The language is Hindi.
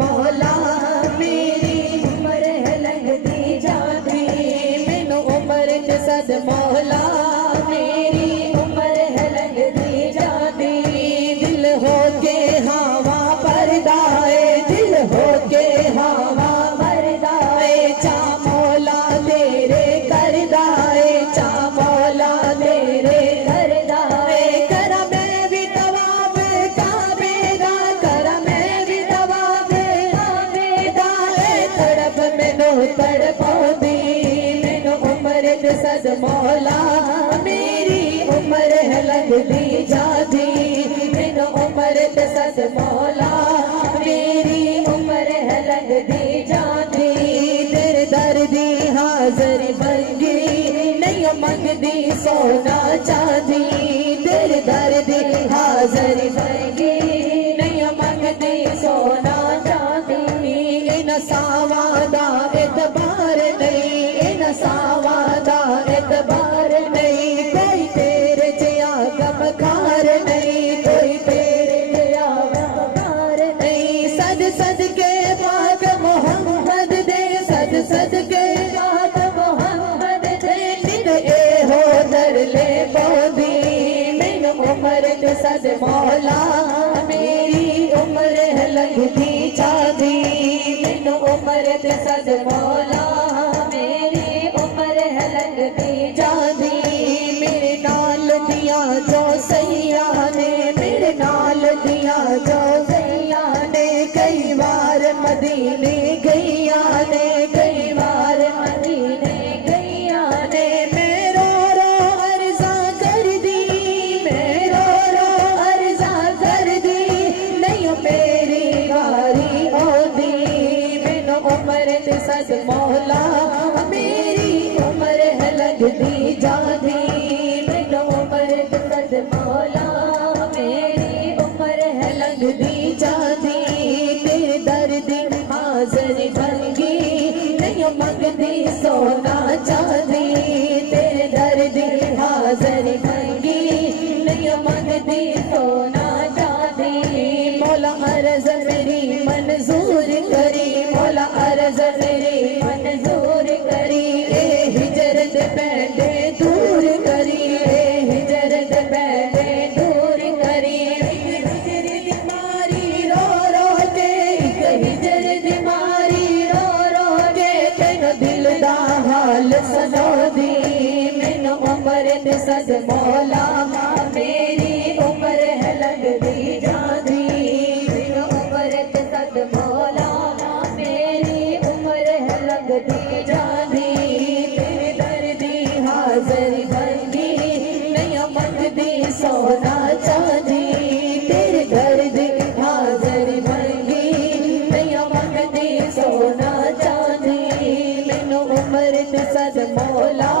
मौला मेरी उम्र है लगदी जाती मैनू उम्र च सद मौला मेरी उम्र है लगदी जाती दिल हो के हवा परदाए दिल हो के हवा परदाए चा मौला तेरे करदाए चा मौला तेरे करदाए करा मैं भी तवाब काबे दा करा मैं भी तवाब काबे दा तड़प मैनू तड़पाउंदी मैनू उम्र ते सद मौला मेरी उम्र है लगदी जाती मैनू उम्र ते सद मौला मेरी उम्र है लगदी जाती तेरे दर दी हाज़र बनगी नहीं मंगदी सोना चांदी तेरे दर दी हाज़र बनगी नहीं मंगदी सोना चांदी इन सावा दा एतबार नहीं इन सावा दा एतबार नहीं कोई तेरे जिया गमखार नहीं कोई तेरे जिया गमखार नहीं सद सद के पाक मोहम्मद दे सद सद के पाक मोहम्मद दे नित ए हो दर ले पौधी मैनू उम्र ते सद मौला मेरी उम्र है लगदी चांदी मैनू उम्र ते सद मौला मेरी उम्र है लगदी चांदी मेरे नाल दिया जो सैया ने मेरे नाल दिया जो सैया ने कई बार मदीने गैया ने कई बार मदीने गैया ने मेरो रो अर्जा कर दी मेरो रो अर्जा कर दी नहीं मेरी बारी आउंदी मैनू उम्र ते सद मौला मेरी उम्र है लगदी जाती मैनू उम्र ते सद मौला मेरी उम्र है लगदी जाती तेरे दर्द हाज़र बनगी नहीं मंगदी सोना चांदी तेरे दर्द हाज़र बनगी नहीं मंगदी सोना चांदी मौला अर्ज़ मेरी मंजूर करी मौला अर्ज़ मेरी मंजूर करी ए हिजरत बैठे दूर करी ए हिजरत बैठे दूर करी हिजर बीमारी रो रो के हिजर बीमारी रो रो के तेनू दिल दा हाल सुनाउंदी मैनू उम्र ते सद मौला मेरी उम्र है लगदी जाती मैनू उम्र ते सद मौला मेरी उम्र है लगदी जाती तेरे दर्द हाज़र बनगी नहीं मंगदी सोना चांदी तेरे दर्द हाज़र बनगी नहीं मंगदी सोना चांदी मैनू उम्र ते सद मौला